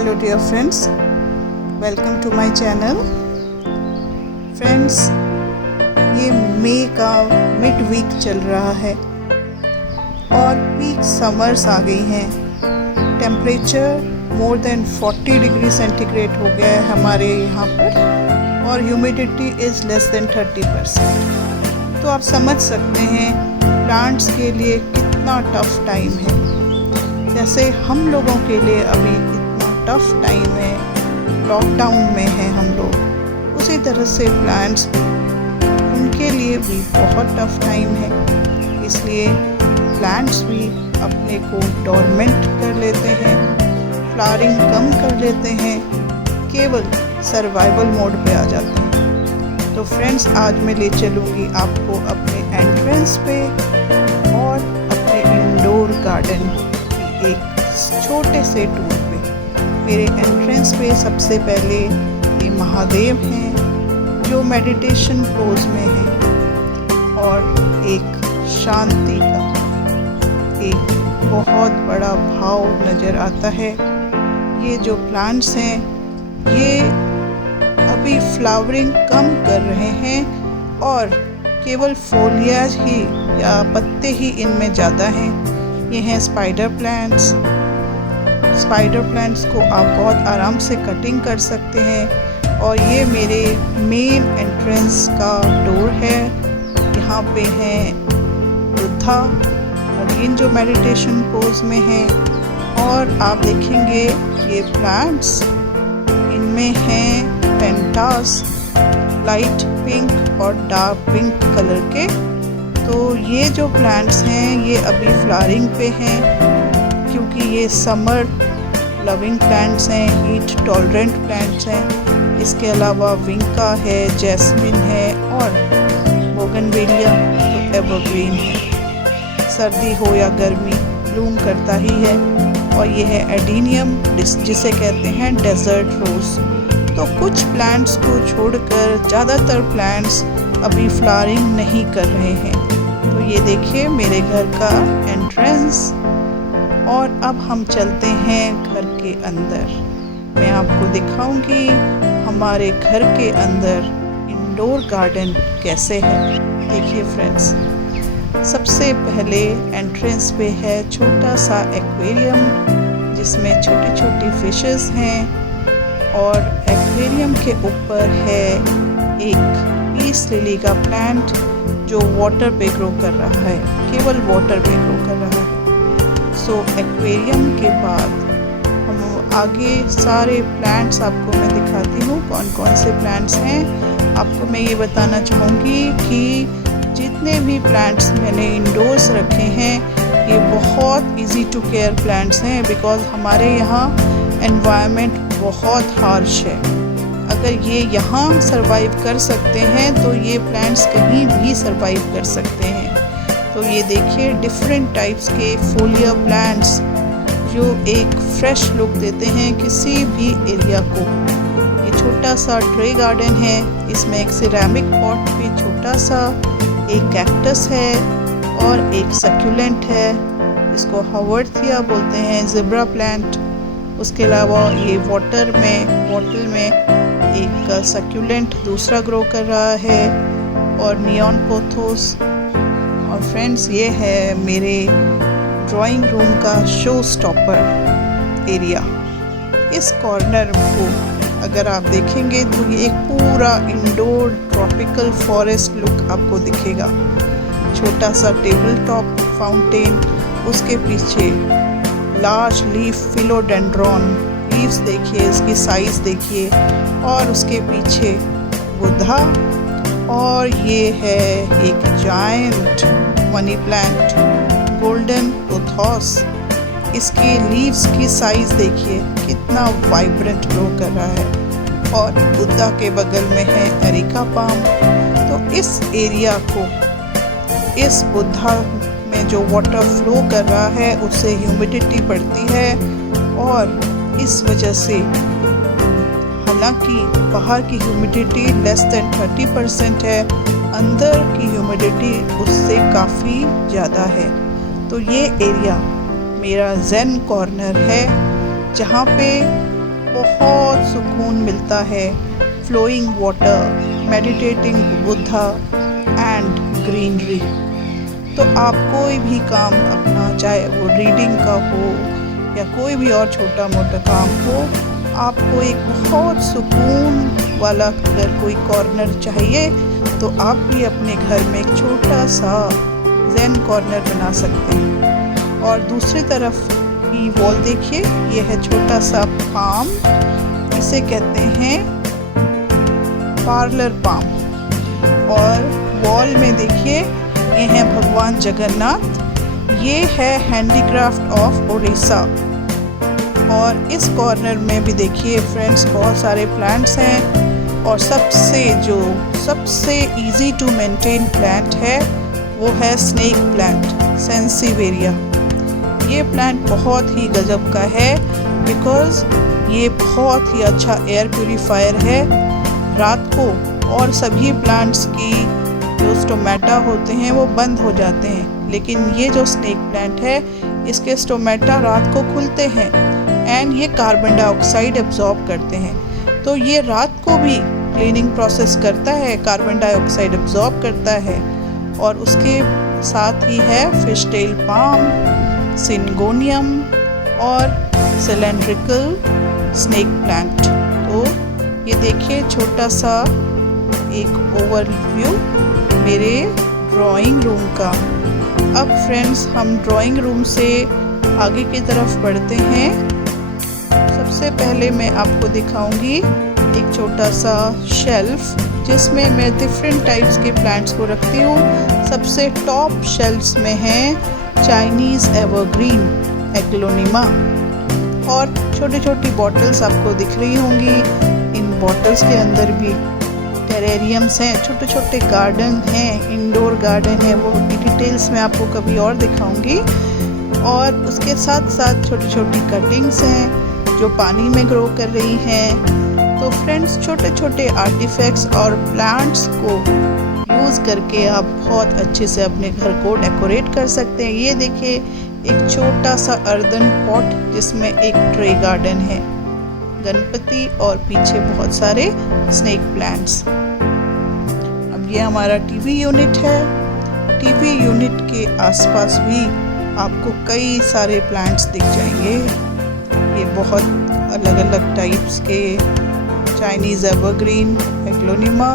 Hello dear friends, welcome to my channel. Friends, ये मई का मिड वीक चल रहा है और पीक समर्स आ गई हैं। Temperature more than 40 degree centigrade हो गया है हमारे यहाँ पर और ह्यूमिडिटी इज़ लेस देन 30%। तो आप समझ सकते हैं प्लांट्स के लिए कितना टफ टाइम है। जैसे हम लोगों के लिए अभी इतना टफ टाइम है, लॉकडाउन में है हम लोग, उसी तरह से प्लांट्स उनके लिए भी बहुत टफ टाइम है। इसलिए प्लांट्स भी अपने को डोरमेंट कर लेते हैं, फ्लावरिंग कम कर लेते हैं, केवल सर्वाइवल मोड पे आ जाते हैं। तो फ्रेंड्स, आज मैं ले चलूँगी आपको अपने एंट्रेंस पे और अपने इंडोर गार्डन की एक छोटे से टूर पे। मेरे एंट्रेंस पे सबसे पहले ये महादेव हैं जो मेडिटेशन पोज में हैं और एक शांति का एक बहुत बड़ा भाव नज़र आता है। ये जो प्लांट्स हैं ये अभी फ्लावरिंग कम कर रहे हैं और केवल फोलियाज ही या पत्ते ही इनमें ज़्यादा हैं। ये हैं स्पाइडर प्लांट्स। स्पाइडर प्लांट्स को आप बहुत आराम से कटिंग कर सकते हैं। और ये मेरे मेन एंट्रेंस का डोर है। यहाँ पे हैं बुद्धा अगेन जो मेडिटेशन पोज में है। और आप देखेंगे ये प्लांट्स, इनमें हैं पेंटास, लाइट पिंक और डार्क पिंक कलर के। तो ये जो प्लांट्स हैं ये अभी फ्लावरिंग पे हैं क्योंकि ये समर लविंग प्लांट्स हैं, हीट टॉलरेंट प्लांट्स हैं। इसके अलावा विंका है, जैस्मिन है और बोगनवेलिया तो एवरग्रीन है। सर्दी हो या गर्मी ब्लूम करता ही है। और ये है एडीनियम जिसे कहते हैं डेजर्ट रोज़। तो कुछ प्लांट्स को छोड़कर ज़्यादातर प्लांट्स अभी फ्लावरिंग नहीं कर रहे हैं। तो ये देखिए मेरे घर का एंट्रेंस। और अब हम चलते हैं घर के अंदर। मैं आपको दिखाऊंगी हमारे घर के अंदर इंडोर गार्डन कैसे है। देखिए फ्रेंड्स, सबसे पहले एंट्रेंस पे है छोटा सा एक्वेरियम जिसमें छोटी छोटी फिशेस हैं। और एक्वेरियम के ऊपर है एक पीस लिली का प्लांट जो वाटर पे ग्रो कर रहा है, केवल वाटर पे ग्रो कर रहा है। सो एक्वेरियम के बाद हम आगे सारे प्लांट्स आपको मैं दिखाती हूँ कौन कौन से प्लांट्स हैं। आपको मैं ये बताना चाहूँगी कि जितने भी प्लांट्स मैंने इंडोर्स रखे हैं ये बहुत इजी टू केयर प्लांट्स हैं बिकॉज़ हमारे यहाँ एनवायरनमेंट बहुत हार्श है। अगर ये यहाँ सरवाइव कर सकते हैं तो ये प्लांट्स कहीं भी सरवाइव कर सकते हैं। तो ये देखिए डिफरेंट टाइप्स के फोलिया प्लांट्स जो एक फ्रेश लुक देते हैं किसी भी एरिया को। ये छोटा सा ट्रे गार्डन है। इसमें एक सिरेमिक पॉट पे छोटा सा एक कैक्टस है और एक सक्यूलेंट है, इसको हवर्थिया बोलते हैं, ज़ेब्रा प्लांट। उसके अलावा ये बॉटल में एक सक्यूलेंट दूसरा ग्रो कर रहा है और नियॉन पोथोस। और फ्रेंड्स, ये है मेरे ड्राइंग रूम का शो स्टॉपर एरिया। इस कॉर्नर को अगर आप देखेंगे तो ये एक पूरा इंडोर ट्रॉपिकल फॉरेस्ट लुक आपको दिखेगा। छोटा सा टेबल टॉप फाउंटेन, उसके पीछे लार्ज लीफ फिलोडेंड्रॉन लीव्स देखिए, इसकी साइज़ देखिए। और उसके पीछे बुद्धा। और ये है एक giant money plant golden pothos. इसके लीव्स की साइज़ देखिए कितना वाइब्रेंट ग्रो कर रहा है। और बुद्धा के बगल में है एरिका पाम। तो इस एरिया को, इस बुद्धा में जो वाटर फ्लो कर रहा है उससे ह्यूमिडिटी बढ़ती है और इस वजह से, हालांकि बाहर की ह्यूमिडिटी लेस देन 30% है, अंदर की ह्यूमिडिटी उससे काफ़ी ज़्यादा है। तो ये एरिया मेरा ज़ेन कॉर्नर है जहाँ पे बहुत सुकून मिलता है। Flowing water, meditating Buddha and greenery. तो आप कोई भी काम अपना, चाहे वो रीडिंग का हो या कोई भी और छोटा मोटा काम हो, आपको एक बहुत सुकून वाला अगर कोई कॉर्नर चाहिए तो आप भी अपने घर में एक छोटा सा ज़ेन कॉर्नर बना सकते हैं। और दूसरी तरफ की वॉल देखिए, ये है छोटा सा पाम, इसे कहते हैं पार्लर पाम। और वॉल में देखिए, ये है भगवान जगन्नाथ, ये है हैंडीक्राफ्ट ऑफ उड़ीसा। और इस कॉर्नर में भी देखिए फ्रेंड्स, बहुत सारे प्लांट्स हैं। और सबसे इजी टू मेंटेन प्लांट है वो है स्नेक प्लांट, सेंसिवेरिया। ये प्लांट बहुत ही गजब का है बिकॉज़ ये बहुत ही अच्छा एयर प्यूरीफायर है रात को। और सभी प्लांट्स की जो स्टोमेटा होते हैं वो बंद हो जाते हैं, लेकिन ये जो स्नेक प्लांट है इसके स्टोमेटा रात को खुलते हैं एंड ये कार्बन डाइऑक्साइड एब्जॉर्ब करते हैं। तो ये रात को भी क्लीनिंग प्रोसेस करता है, कार्बन डाइऑक्साइड एब्जॉर्ब करता है। और उसके साथ ही है फिश टेल पाम, सिंगोनियम और सिलेंड्रिकल स्नेक प्लांट। तो ये देखिए छोटा सा एक ओवरव्यू मेरे ड्राइंग रूम का। अब फ्रेंड्स, हम ड्राइंग रूम से आगे की तरफ बढ़ते हैं। सबसे पहले मैं आपको दिखाऊंगी एक छोटा सा शेल्फ जिसमें मैं डिफरेंट टाइप्स के प्लांट्स को रखती हूँ। सबसे टॉप शेल्फ्स में है चाइनीज़ एवरग्रीन एग्लोनिमा। और छोटी छोटी बॉटल्स आपको दिख रही होंगी। इन बॉटल्स के अंदर भी टेरेरियम्स हैं, छोटे छोटे गार्डन हैं, इंडोर गार्डन है, वो डिटेल्स में आपको कभी और दिखाऊंगी। और उसके साथ साथ छोटी छोटी कटिंग्स हैं जो पानी में ग्रो कर रही हैं। तो फ्रेंड्स, छोटे छोटे आर्टिफैक्ट्स और प्लांट्स को यूज़ करके आप बहुत अच्छे से अपने घर को डेकोरेट कर सकते हैं। ये देखिए एक छोटा सा अर्दन पॉट जिसमें एक ट्रे गार्डन है, गणपति और पीछे बहुत सारे स्नेक प्लांट्स। अब ये हमारा टीवी यूनिट है। टीवी यूनिट के आसपास भी आपको कई सारे प्लांट्स दिख जाएंगे। ये बहुत अलग अलग टाइप्स के चाइनीज़ एवरग्रीन एग्लोनिमा,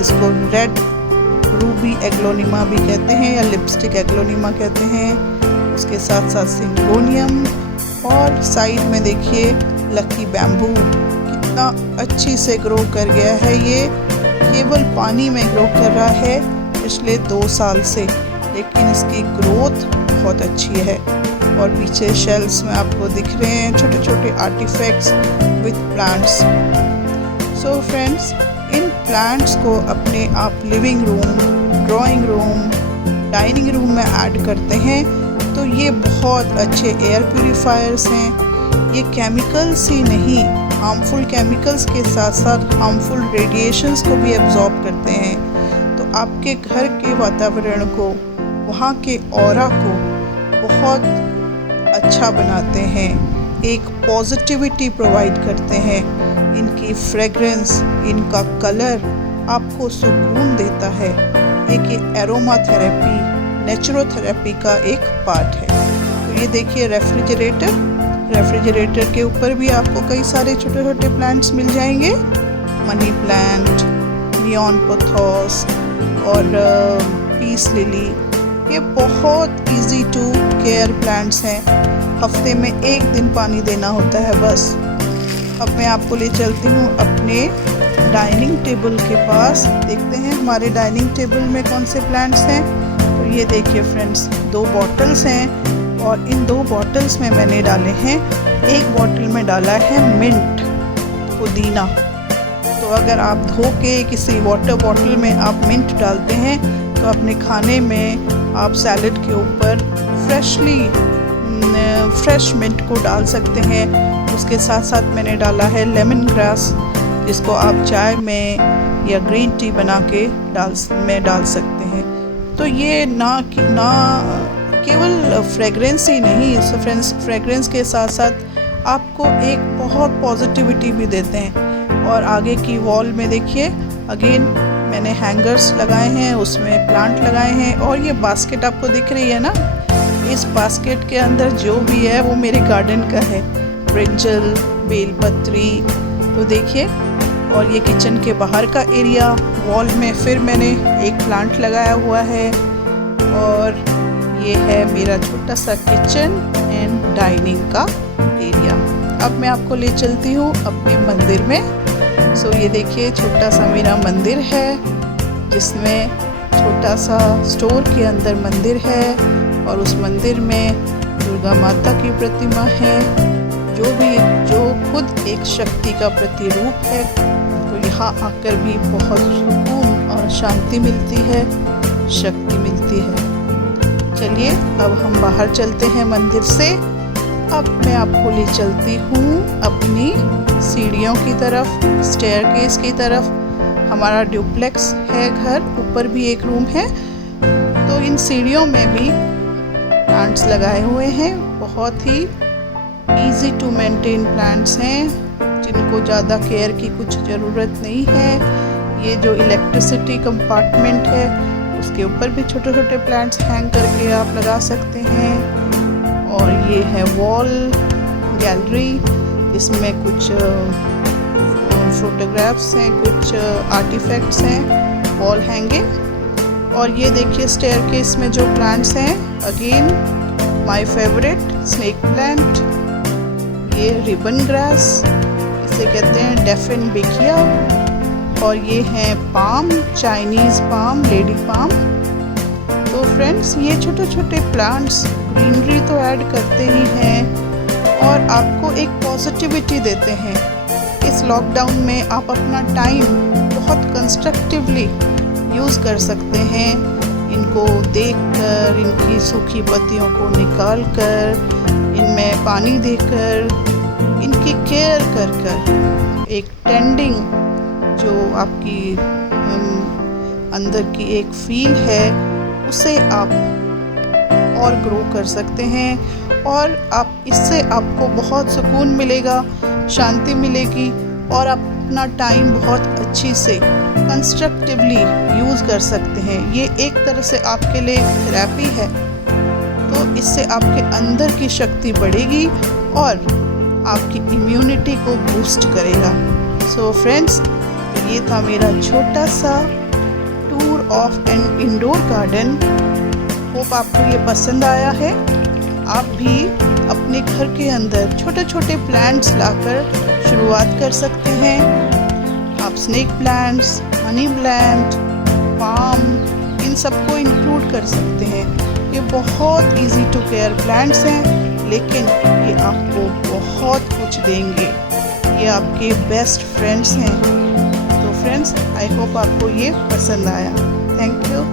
इसको रेड रूबी एग्लोनिमा भी कहते हैं या लिपस्टिक एग्लोनिमा कहते हैं। उसके साथ साथ सिंगोनियम। और साइड में देखिए लकी बैम्बू कितना अच्छी से ग्रो कर गया है। ये केवल पानी में ग्रो कर रहा है पिछले 2 साल से, लेकिन इसकी ग्रोथ बहुत अच्छी है। और पीछे शेल्फ्स में आपको दिख रहे हैं छोटे छोटे artifacts with plants. So friends, इन प्लांट्स को अपने आप living room, drawing room, dining room में ऐड करते हैं तो ये बहुत अच्छे एयर प्यूरीफायर्स हैं। ये केमिकल्स ही नहीं, हार्मफुल केमिकल्स के साथ साथ हार्मफुल रेडिएशंस को भी एब्जॉर्ब करते हैं। तो आपके घर के वातावरण को, वहाँ के ऑरा को बहुत अच्छा बनाते हैं, एक पॉजिटिविटी प्रोवाइड करते हैं। इनकी फ्रेग्रेंस, इनका कलर आपको सुकून देता है। एक ये एरोमा थेरेपी, नेचुरोथेरेपी का एक पार्ट है। तो ये देखिए रेफ्रिजरेटर के ऊपर भी आपको कई सारे छोटे छोटे प्लांट्स मिल जाएंगे। मनी प्लांट, नियॉन पोथोस और पीस लिली। ये बहुत इजी टू केयर प्लांट्स हैं। हफ्ते में 1 दिन पानी देना होता है बस। अब मैं आपको ले चलती हूँ अपने डाइनिंग टेबल के पास। देखते हैं हमारे डाइनिंग टेबल में कौन से प्लांट्स हैं। तो ये देखिए फ्रेंड्स, 2 बॉटल्स हैं और इन 2 बॉटल्स में मैंने डाले हैं, एक बॉटल में डाला है मिंट, पुदीना। तो अगर आप धो के किसी वाटर बॉटल में आप मिंट डालते हैं तो अपने खाने में आप सैलड के ऊपर फ्रेश मिंट को डाल सकते हैं। उसके साथ साथ मैंने डाला है लेमन ग्रास, जिसको आप चाय में या ग्रीन टी बना के डाल सकते हैं। तो ये ना केवल फ्रेगरेंस ही नहीं, फ्रेगरेंस के साथ साथ आपको एक बहुत पॉजिटिविटी भी देते हैं। और आगे की वॉल में देखिए, अगेन मैंने हैंगर्स लगाए हैं, उसमें प्लांट लगाए हैं। और ये बास्केट आपको दिख रही है ना, इस बास्केट के अंदर जो भी है वो मेरे गार्डन का है, ब्रिंजल, बेलपत्री। तो देखिए, और ये किचन के बाहर का एरिया, वॉल में फिर मैंने एक प्लांट लगाया हुआ है। और ये है मेरा छोटा सा किचन एंड डाइनिंग का एरिया। अब मैं आपको ले चलती हूँ अपने मंदिर में। सो ये देखिए, छोटा सा मेरा मंदिर है, जिसमें छोटा सा स्टोर के अंदर मंदिर है। और उस मंदिर में दुर्गा माता की प्रतिमा है, जो खुद एक शक्ति का प्रतिरूप है। तो यहाँ आकर भी बहुत सुकून और शांति मिलती है, शक्ति मिलती है। चलिए अब हम बाहर चलते हैं मंदिर से। अब मैं आपको ले चलती हूँ अपनी सीढ़ियों की तरफ, स्टेयरकेस की तरफ। हमारा ड्यूप्लेक्स है घर, ऊपर भी एक रूम है। तो इन सीढ़ियों में भी प्लांट्स लगाए हुए हैं, बहुत ही इजी टू मेंटेन प्लांट्स हैं, जिनको ज़्यादा केयर की कुछ ज़रूरत नहीं है। ये जो इलेक्ट्रिसिटी कंपार्टमेंट है, उसके ऊपर भी छोटे छोटे प्लांट्स हैंग करके आप लगा सकते हैं। और ये है वॉल गैलरी, इसमें कुछ फोटोग्राफ्स हैं, कुछ आर्टिफैक्ट्स हैं, वॉल हैंगिंग। और ये देखिए स्टेयरकेस में जो प्लांट्स हैं, again my favourite snake plant, ये रिबन ग्रास, इसे कहते हैं डेफिनबेकिया। और ये है palm, Chinese palm, lady palm. तो फ्रेंड्स, ये छोटे छोटे प्लांट्स ग्रीनरी तो ऐड करते ही हैं और आपको एक पॉजिटिविटी देते हैं। इस लॉकडाउन में आप अपना टाइम बहुत कंस्ट्रक्टिवली यूज़ कर सकते हैं। इनको देखकर, इनकी सूखी पत्तियों को निकाल कर, इनमें पानी देकर, इनकी केयर कर एक टेंडिंग जो आपकी अंदर की एक फील है, उसे आप और ग्रो कर सकते हैं। और आप इससे आपको बहुत सुकून मिलेगा, शांति मिलेगी, और आप अपना टाइम बहुत अच्छी से कंस्ट्रक्टिवली यूज़ कर सकते हैं। ये एक तरह से आपके लिए थेरेपी है। तो इससे आपके अंदर की शक्ति बढ़ेगी और आपकी इम्यूनिटी को बूस्ट करेगा। सो फ्रेंड्स, ये था मेरा छोटा सा tour of an indoor garden. Hope आपको ये पसंद आया है। आप भी अपने घर के अंदर छोटे छोटे प्लांट्स लाकर शुरुआत कर सकते हैं। आप snake plants, money plant, palm, इन सबको इंक्लूड कर सकते हैं। ये बहुत इजी टू केयर प्लांट्स हैं, लेकिन ये आपको बहुत कुछ देंगे। ये आपके बेस्ट फ्रेंड्स हैं। तो फ्रेंड्स, आई होप आपको ये पसंद आया। Thank you.